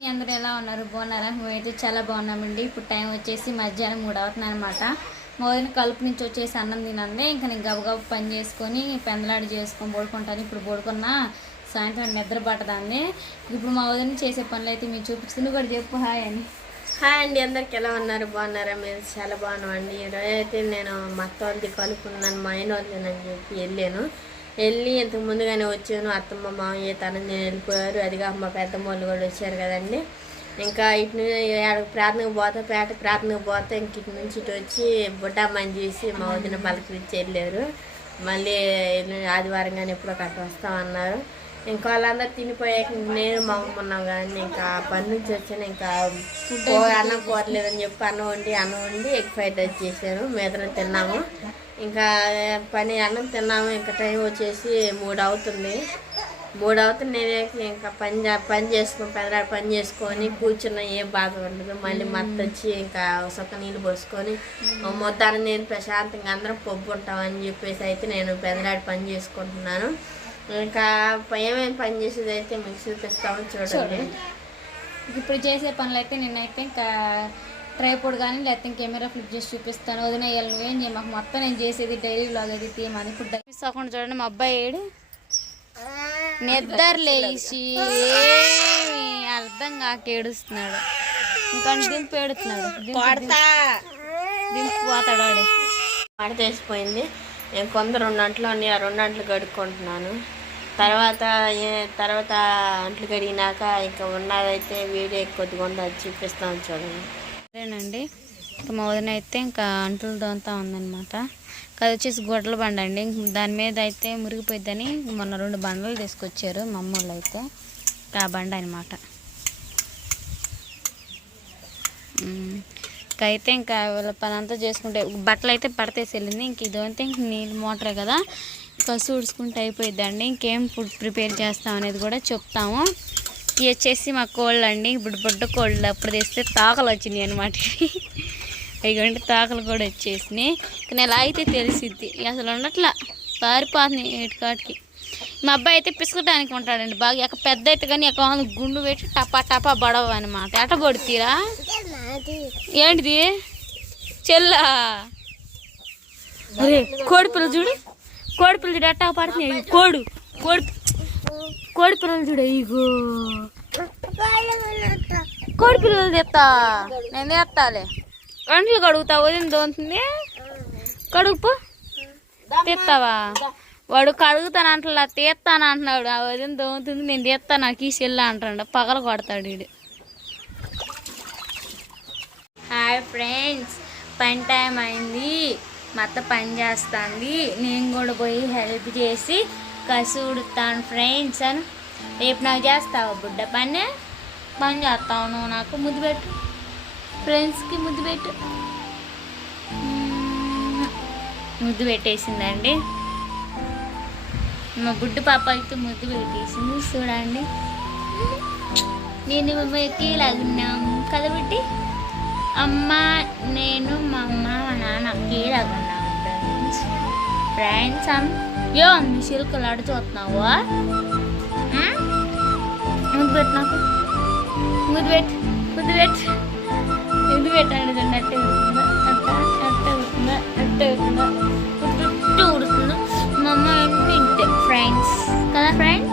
అందరూ ఎలా ఉన్నారు? బాగున్నారా? మేమైతే చాలా బాగున్నామండి. ఇప్పుడు టైం వచ్చేసి మధ్యాహ్నం మూడు అవుతుంది అనమాట మా వదిన కలుపు నుంచి వచ్చేసి అన్నం తినండి ఇంకా నేను గబగబ పని చేసుకొని పెందలాడి చేసుకొని పడుకుంటాను. ఇప్పుడు పడుకున్నా సాయంత్రం నిద్ర పట్టదండి ఇప్పుడు మా వదిన చేసే పనులు అయితే మీరు చూపిస్తుంది. కూడా చెప్పు. హాయ్ అని. హాయ్ అండి. అందరికి ఎలా ఉన్నారు? బాగున్నారా? మీరు చాలా బాగున్నామండి. ఈరోజు అయితే నేను మా అత్త వాళ్ళది కనుక్కున్నాను మా ఆయన వాళ్ళని చెప్పి వెళ్ళాను. వెళ్ళి ఇంతకు ముందుగానే వచ్చాను. అత్తమ్మ మామయ్య తన నేను వెళ్ళిపోయారు. అదిగా మా పెద్దమ్మ వాళ్ళు కూడా వచ్చారు కదండి. ఇంకా ఇటు నుంచి ప్రార్థనకు పోతా పేట ప్రార్థనకు పోతే ఇంక ఇటు నుంచి ఇటు వచ్చి బుడ్డమ్మని చూసి మా వదిన పలకరించి వెళ్ళారు. మళ్ళీ ఆదివారం కానీ ఎప్పుడో కట్ట వస్తామన్నారు ఇంకా వాళ్ళందరూ తినిపోయాక నేను మా అమ్మ ఉన్నాం కానీ ఇంకా పని నుంచి వచ్చాను. ఇంకా అన్నం పోవట్లేదని చెప్పి అన్నం వండి అన్నం వండి ఎగ్ ఫ్రైడ్ రైస్ చేశాను మేదరం తిన్నాము. ఇంకా పని అన్నం తిన్నాము ఇంకా టైం వచ్చేసి మూడు అవుతుంది మూడు అవుతుంది నేనే ఇంకా పని పని చేసుకొని పెద్దరాడు పని చేసుకొని కూర్చున్న ఏ బాధ ఉండదు. మళ్ళీ మత్త వచ్చి ఇంకా సొక్క నీళ్ళు పోసుకొని మొత్తాన్ని నేను ప్రశాంతంగా అందరం పొబ్బు ఉంటామని చెప్పేసి అయితే నేను పెద్దరాడు పని చేసుకుంటున్నాను. ఇంకా ఏమేమి పని చేసేది అయితే మీకు చూపిస్తామని చూడండి. ఇప్పుడు చేసే పనులు అయితే నేనైతే ఇంకా ట్రైపోర్డ్ కానీ లేకపోతే కెమెరా ఫ్లిప్ చేసి చూపిస్తాను. వదిన ఇవాళ నువ్వేం చేయ మాకు మొత్తం నేను చేసేది డైలీ వ్లాగ్ అది తీయమని ఇప్పుడు తీసుకోకుండా చూడండి మా అబ్బాయి ఏడు. నిద్ర లేచి ఏమీ అర్థం కాక ఏడుస్తున్నాడు. ఇంకా దింపు ఏడుతున్నాడు. దింపు పోతాడు వాడే. మడత వేసిపోయింది నేను కొంత రెండు అంట్లు ఉన్నాయి ఆ రెండు అంట్లు కడుక్కుంటున్నాను తర్వాత ఏ- తర్వాత అంట్లు కడిగినాక ఇంకా ఉన్నదైతే వీడియో కొద్దిగా ఉంది అది చూపిస్తాను చూడండి. అదేనండి. ఇంకా మా వదిన అయితే ఇంకా అంటులు దోంతా ఉందన్నమాట. అది వచ్చేసి గొడ్డల బండ అండి ఇంక దాని మీద అయితే మురిగిపోయిద్దని మొన్న రెండు బండలు తీసుకొచ్చారు మా అయితే. ఆ బండ అనమాట ఇంకా అయితే ఇంకా వీళ్ళ పని అంతా చేసుకుంటే బట్టలు అయితే పడతేసి వెళ్ళింది. ఇంక ఇది ఇంక నీళ్ళు మోటరే కదా. ఇంకా ఉడుచుకుంటే అయిపోయిద్దండి. ఇంకేం ఫుడ్ ప్రిపేర్ చేస్తాం అనేది కూడా చెప్తాము. ఇవి వచ్చేసి మా కోళ్ళు అండి ఇప్పుడు బుడ్డ కోళ్ళు అప్పుడు తెస్తే తాకలు వచ్చినాయి అనమాట ఇటువంటి తాకలు కూడా వచ్చేసినాయి. కానీ ఎలా అయితే తెలిసిద్ది అసలు ఉండట్లా. పారిపోతున్నాయి ఏటికాటికి మా అబ్బాయి అయితే పిసుకటానికి ఉంటాడండి బాగా. ఎక్క పెద్ద అయితే కానీ ఎక్క గుండు పెట్టి టపా టపా బడవ అనమాట ఎట పడుతీరా ఏంటిది? చెల్లా. అరే కోడి పిల్లలు చూడు. కోడి పిల్లలు చూడు ఎట్టా పడుతుంది కోడు కోడి కోడి పిల్లలు చూడ ఇగో. కోడి పిల్లలు తెస్తా నేను తెస్తాలే గంటలు కడుగుతా వదిన దోంతుంది. కడుగుపో. తెస్తావా వాడు కడుగుతాను అంటలా తీస్తాను అంటున్నాడు. ఆ వదిన దోముతుంది నేను తీస్తాను నాకు ఈ సెల్లు అంటాడు. పగల కొడతాడు వీడు హాయ్ ఫ్రెండ్స్ పని టైం అయింది. మా అత్త పని చేస్తుంది. నేను కూడా పోయి హెల్ప్ చేసి కసుడుతాను ఫ్రెండ్స్ అని రేపు నాకు చేస్తావా బుడ్డ పని? పని చేస్తావు నువ్వు నాకు ముద్దు పెట్టు. ఫ్రెండ్స్కి ముద్దు పెట్టు. ముద్దు పెట్టేసిందండి. మా బుడ్డు పాప అయితే ముద్దు పెట్టేసింది చూడండి. నేను ఒకేలాగున్నాం కదా కదబట్టి అమ్మ నేను మా అమ్మ మా నాన్న ఒకేలాగున్నాం ఫ్రెండ్స్ అమ్ యో మీ సిల్కలు అడు చూస్తున్నావు ముద్దు పెట్టు నాకు ముద్దు పెట్టు ముద్దు పెట్టు ముద్దు పెట్టండి చూడండి అట్టే ఉడుతుందా అట్ట అట్ట ఉడుతుందా అట్టే ఉడుతుందా చుట్టూ ఉడుతుందా మా అమ్మ అన్నీ ఇంతే ఫ్రెండ్స్ కదా ఫ్రెండ్స్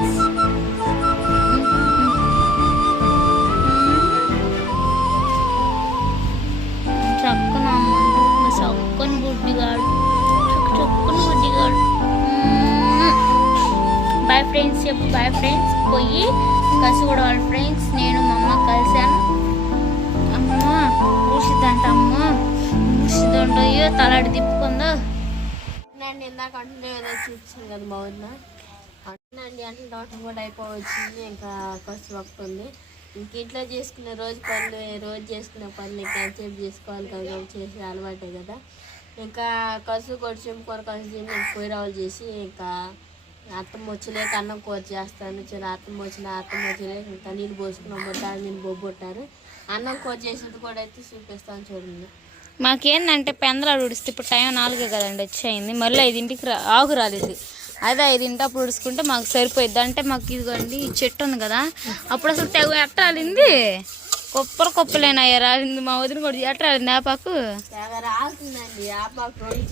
తలాడి తిప్పుకుందా? నేను ఇందాక అంటే ఏదో చూపించాను కదా మా ఊరిలో అంటున్నాండి అంటే డాక్టర్ కూడా అయిపోవచ్చింది ఇంకా ఖర్చు వస్తుంది ఇంక ఇంట్లో చేసుకునే రోజు పనులు రోజు చేసుకునే పనులు ఇంకా సేపు చేసుకోవాలి కదా చేసి అలవాటే కదా. ఇంకా కసు కొట్టి కూర కసు కూరలు చేసి ఇంకా అత్తం వచ్చలేక అన్నం కూర చేస్తాను. చిన్న అత్తం వచ్చిన అత్తం వచ్చలేక ఇంకా నీళ్ళు పోసుకున్నాం బొట్టారు నీళ్ళు బొబ్బొట్టారు అన్నం కూర చేసేది కూడా అయితే చూపిస్తాను చూడండి. మాకేందంటే పెందలాడు ఉడిస్తే ఇప్పుడు టైం నాలుగే కదండి వచ్చేయింది. మళ్ళీ ఐదింటికి రా ఆగు రాలేదు. అదే ఐదు ఇంటప్పుడు ఉడుచుకుంటే మాకు సరిపోయిద్ది. అంటే మాకు ఇదిగోండి ఈ చెట్టు ఉంది కదా అప్పుడు అసలు తెగ ఎట్టాలింది కుప్పలు కుప్పలేనాయ్యా రాలింది మా వదిన కూడా ఎట్టాలింది ఆపాకు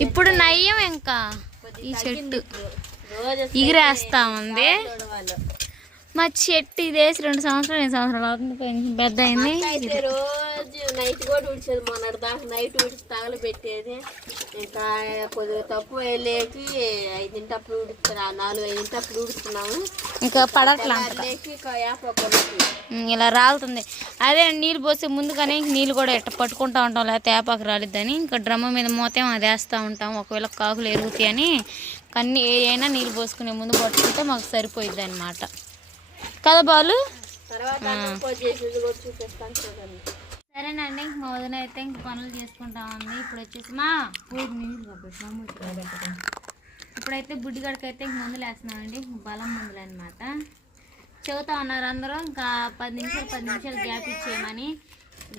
ఇప్పుడు నయ్యం ఇంకా ఈ చెట్టు. ఎగిరేస్తా ఉంది. మా చెట్టు ఇది వేసి రెండు సంవత్సరాలు ఎన్ని సంవత్సరాలు అవుతుంది. కొంచెం పెద్ద అయింది. రోజు నైట్ కూడా ఉడిచేది మొన్నటి దాకా. నైట్ ఉడిచి తగలు పెట్టేది ఇంకా కొద్దిగా తక్కువ వెళ్ళేకి ఐదింటప్పుడు ఉడుతున్నా నాలుగు ఐదింటప్పుడు ఉడుతున్నాము ఇంకా పడట్లా ఇలా రాలుతుంది. అదే నీళ్ళు పోసే ముందుగానే ఇంక నీళ్ళు కూడా ఎట్ట పట్టుకుంటా ఉంటాం లేకపోతే ఏపాకు రాలిద్దని. ఇంకా డ్రమ్మ మీద మూతేం అది వేస్తూ ఉంటాం. ఒకవేళ కాకులు ఎరుగుతాయి అని కన్నీ ఏదైనా నీళ్ళు పోసుకునే ముందు పట్టుకుంటే మాకు సరిపోయిద్ది అనమాట కదా బాలు? సరేనండి ఇంక మా వదిన అయితే ఇంక పనులు చేసుకుంటా ఉంది. ఇప్పుడు వచ్చేసి మా. ఇప్పుడైతే బుడ్డిగడికి అయితే ఇంక మందులు వేస్తున్నామండి బలం మందులు అనమాట చెబుతా ఉన్నారు అందరూ ఇంకా పది నిమిషాలు పది నిమిషాలు గ్యాప్ ఇచ్చేయమని.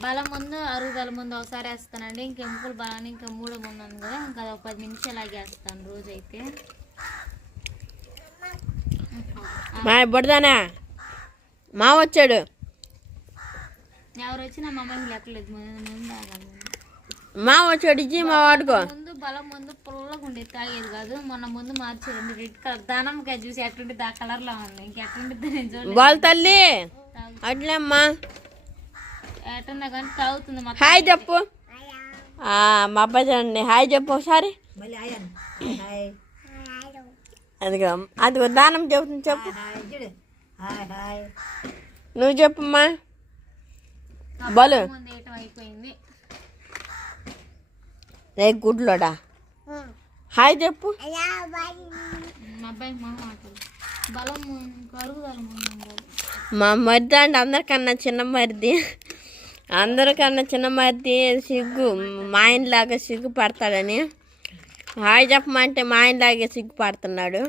బలం ముందు అరుగుదల ముందు ఒకసారి వేస్తానండి ఇంక ఎముకల బలాన్ని ఇంకా మూడో ముందు ఉంది కదా ఇంకా అది ఒక పది నిమిషాలు ఆగి వేస్తాను రోజైతే. మా బుడదానా మా వచ్చాడు. ఎవరు వచ్చినా మా అమ్మాయికి లెక్కలేదు. మా వచ్చాడు ఇచ్చి మా వాడుకో. ముందు బలం ముందు పుల్లగా ఉండేది తాగేది కాదు. మొన్న ముందు మార్చేది రెడ్ కలర్ దానమ్మకాయ చూసి ఎట్లుంటుంది ఆ కలర్లో ఉంది. ఇంకెట్లుంటుంది నేను చూడలేదు. బాల్ తల్లి అట్లేమ్మా. ఎట్లున్నా కానీ తాగుతుంది మా హాయ్ చెప్పు. ఆ, మా అబ్బాయి చూడండి. హాయ్ చెప్పు ఒకసారి. అదిగో అదిగో దానం చెబుతుంది చెప్పు. నువ్వు చెప్పమ్మా. బలు. రే గుడ్లోడా? హాయ్ చెప్పు. మా మరిది అంటే అందరికన్నా చిన్న మరిది. అందరికన్నా చిన్న మరిది సిగ్గు. మా ఆయనలాగా సిగ్గు పడతాడని హాయ్ చెప్పమంటే మా ఆయనలాగే సిగ్గు పడుతున్నాడు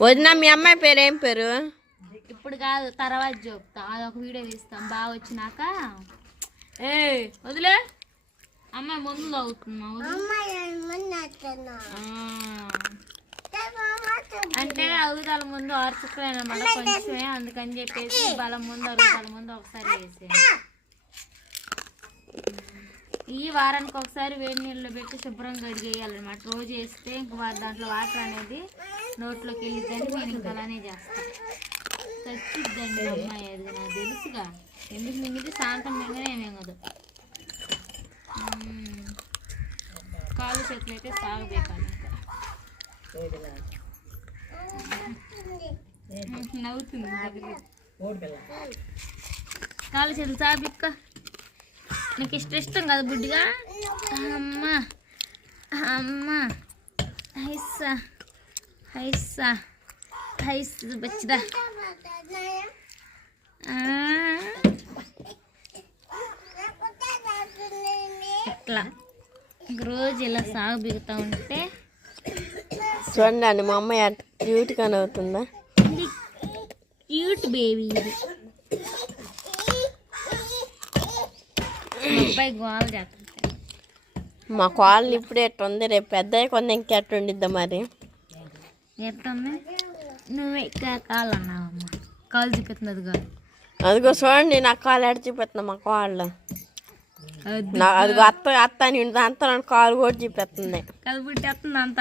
వదిన మీ అమ్మాయి పేరు ఏం పేరు? ఇప్పుడు కాదు తర్వాత చెప్తా. అదొక వీడియో తీస్తాం. బాగా వచ్చినాక. ఏ వదిలే. అమ్మాయి ముందు తాగుతున్నా అంటే అరుగుదల ముందు ఆర్చుకున్నాను అనమాట కొంచెమే. అందుకని చెప్పేసి బలం ముందు అరుగుదల ముందు ఒకసారి వేసే ఈ వారానికి ఒకసారి వేడి నీళ్ళు పెట్టి శుభ్రంగా కడిగేయాలన్నమాట. రోజు వేస్తే ఇంక దాంట్లో వాటర్ అనేది నోట్లోకి వెళ్ళిద్దని నేను ఇంకా అలానే చేస్తాను చచ్చిద్దండి అమ్మాయి అది నాకు తెలుసుగా. ఎందుకు మింగితే సాయంత్రం మింగనే మింగదు. మ్మ్. కాలు చేతులు అయితే సాగబేకాలి ఇంకా. నవ్వుతుంది. కాలు చేతులు సాబిక్క నీకు ఇష్ట ఇష్టం కదా బుడ్డిగా? అమ్మ. అమ్మ. హైసా హైసా హైస్ బచ్చిదా. ఇంక రోజు ఇలా సాగు బిగుతూ ఉంటే చూడండి మా అమ్మాయి అట్ క్యూట్గా అవుతుందా? క్యూట్ బేబీ ఇది. మా కాలనీ ఇప్పుడే ఎట్టుంది? రేపు పెద్ద కొంత ఇంకెట్టు ఉండిద్దా మరి? నువ్వే కాలు కాదు. అదిగో చూడండి నా కాలు ఎడ చూపిస్తున్నా మా కాళ్ళు. అదిగో అత్త అత్త అని అంత కాలు కూడా చూపిస్తుంది. కలిపిట్టి వస్తుంది అంత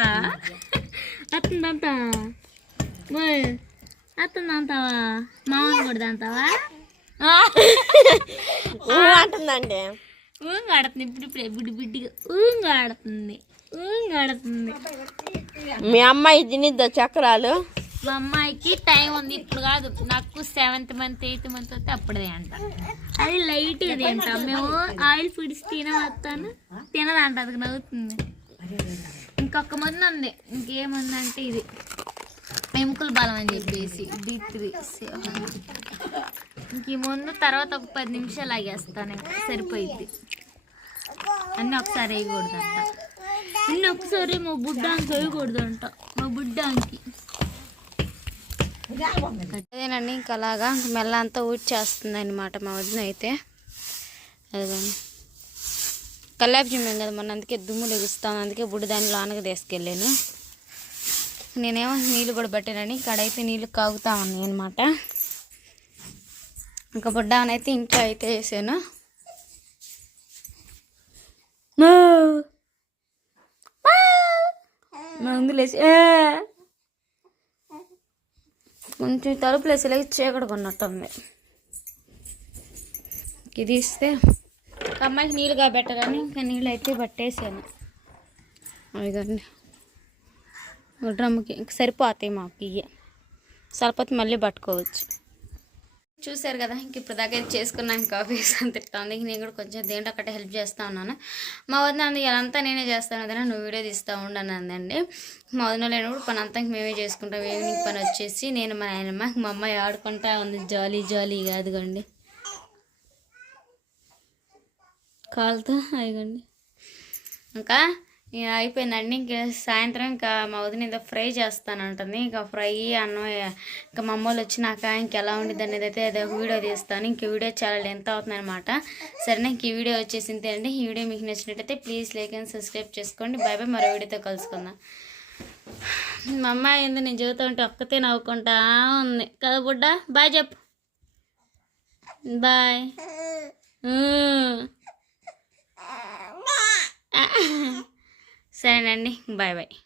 వస్తుంది అంత వస్తుంది అంతావా మామూలు కూడా అంతావా అంటుందండి ఊంగా ఆడుతుంది ఇప్పుడు ఇప్పుడే బుడ్డి బుడ్డిగా ఊంగా ఆడుతుంది ఊంగా ఆడుతుంది మీ అమ్మాయి తినిద్దా చక్రాలు? మా అమ్మాయికి టైం ఉంది. ఇప్పుడు కాదు. నాకు సెవెంత్ మంత్ ఎయిత్ మంత్ వస్తే అప్పుడే అంట. అది లైట్ ఇది అంట. మేము ఆయిల్ ఫుడ్స్ తినవస్తాను తినదంట. అది నవ్వుతుంది. ఇంకొక మంది ఉంది. ఇంకేముంది అంటే ఇది. ఎముకల బలం అని చెప్పేసి. బీ త్రీ ఇంక ఈ ముందు తర్వాత ఒక పది నిమిషాలు ఆగేస్తాను. సరిపోయింది అన్నీ ఒకసారి వేయకూడదంట. అన్నీ ఒకసారి మా బుడ్డానికి వేయకూడదంట. మా బుడ్డానికి. అదేనండి ఇంకా అలాగా. మెల్ల అంతా ఊడ్చేస్తుంది అనమాట మా వదిన అయితే. అదిగోండి. కల్లాపు చిమ్మాం కదా మొన్న అందుకే దుమ్ము లెగుస్తాను అందుకే బుడ్డి దాన్ని లోనకి తీసుకెళ్ళాను. నేనేమో నీళ్ళు కూడా పట్టానని ఇక్కడైతే నీళ్ళు కాగుతా ఉన్నాయి అనమాట ఇంకా బుడ్డానైతే ఇంట్లో అయితే వేసాను. ముందు లేచి ఏ! కొంచెం తలుపులు వేసేలాగా చీకటి కొన్నట్టుంది. ఇది ఇస్తే అమ్మాయికి నీళ్ళు కాబెట్టాలని ఇంకా నీళ్ళు అయితే పట్టేసాను. ఒక డ్రమ్కి ఇంక సరిపోతాయి మాకు ఇవి సరిపోతే మళ్ళీ పట్టుకోవచ్చు. చూశారు కదా ఇంక ఇప్పుడు దాకా ఇది చేసుకున్నాను కాఫీ అని అందుకే నేను కూడా కొంచెం దేంట్లో ఒకటి హెల్ప్ చేస్తా ఉన్నాను. మా వదిన అంది ఇదంతా నేనే చేస్తాను అదే నువ్వు వీడియో తీస్తూ ఉండను అందండి. మా వదిన లేని కూడా పని అంతా మేమే చేసుకుంటాం. ఈవినింగ్ పని వచ్చేసి నేను మా నాయనమ్మ మా అమ్మాయి ఆడుకుంటా ఉంది. జాలీ జాలీగా అదిగోండి కాలుతో అదిగోండి ఇంకా ఇక అయిపోయిందండి. ఇంకా సాయంత్రం ఇంకా మా వదిన ఏదో ఫ్రై చేస్తానంటుంది. ఇంకా ఫ్రై అన్నం ఇంకా మా అమ్మోళ్ళు వచ్చినాక ఇంక ఎలా ఉండిద్ది అనేది అయితే అదే వీడియో తీస్తాను. ఇంక వీడియో చాలా లెంత్ అవుతుంది అనమాట సరేనా ఇంక ఈ వీడియో వచ్చేసింది అండి ఈ వీడియో మీకు నచ్చినట్టయితే ప్లీజ్ లైక్ అండ్ సబ్స్క్రైబ్ చేసుకోండి. బాయ్ బాయ్ మరో వీడియోతో కలుసుకుందాం. మా అమ్మాయి ఏందో నేను చెబుతా ఉంటే ఒక్కతే నవ్వుకుంటా ఉంది. కదా బుడ్డ బాయ్ చెప్పు. బాయ్ సరేనండి బాయ్ బాయ్.